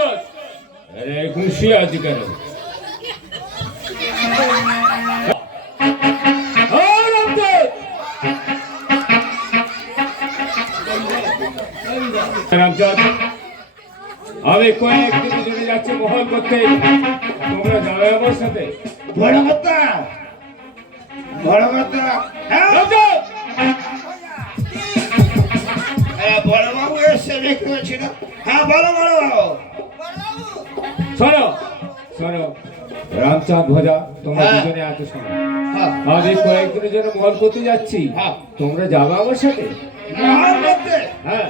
রামচাঁদ, আরে খুশি আছি কেন? রামচাঁদ, আমি কয়েকদিন জন্য যাচ্ছি মহল করতে, তোমরা যাবে আমার সাথে? বড় কথা বড় বাবু এসে দেখতে পাচ্ছি না। হ্যাঁ বলো বড় বাবু। শোনো শোনো রামচাঁদ ভোজা, তোমরা হ্যাঁ। দুজনে এত শোনো, হ্যাঁ। আমি কয়েকদিনের জন্য মহল করতে যাচ্ছি, হ্যাঁ। তোমরা যাবে আমার সাথে? মহল করতে হ্যাঁ।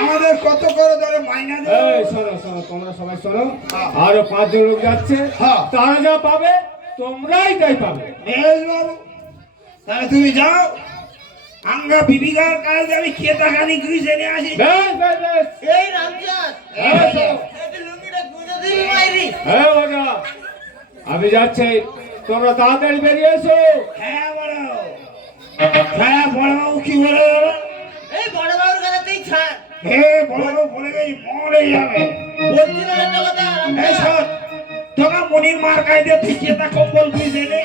আমাদের কত করে ধরে মাইনা দেবে? এই শোনো শোনো, তোমরা সবাই শোনো, হ্যাঁ। আরো 5 জন লোক যাচ্ছে, হ্যাঁ। তারা যা পাবে তোমরাই তাই পাবে। বেশ বাবু, তাহলে তুমি যাও, আঙ্গা বিবিকার কাছে আমি খেতাখানি ঘুষে নিয়ে আসি। বেশ বেশ বেশ। এই রামচাঁদ, হ্যাঁ, শোনো। এই লুঙ্গিটা গুঁজে দিবি মাইরি। হ্যাঁ ভোজা, আমি যাচ্ছি, তোমরা তাড়াতাড়ি বেরিয়ে এসো। হ্যাঁ বড়, হ্যাঁ বড় বাবু কি বলে বলো? এই বড় বাবুর কাছেই ছাড়। হে বড় বাবু বলে গেছি মরে যাবে। বলছি না একটা কথা এই রামচাঁদ। শোন, তোকে মনির মার কাইতে তুই খেতা কম্বল ঘুষে নে।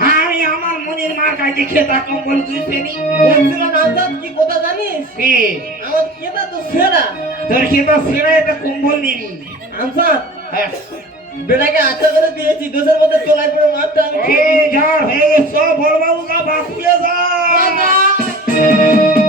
হ্যাঁ আমি আমার মনির মার কাইতে খেতা কম্বল ঘুষে নি। বলছিলাম রামচাঁদ কি কথা জানিস? কি? আমার কেনা তো সেরা। তোর খেতা ছেড়ে একটা কম্বল নিবি। রামচাঁদ, হ্যাঁ। বেটাকে আচ্ছা করে দিয়েছি, দোষের মধ্যে তোলায় পড়ে মারটা আমি খেয়ে এই যা হয়ে গেছে, বড় বাবু গা বাঁচিয়ে যা। নিয়েছি।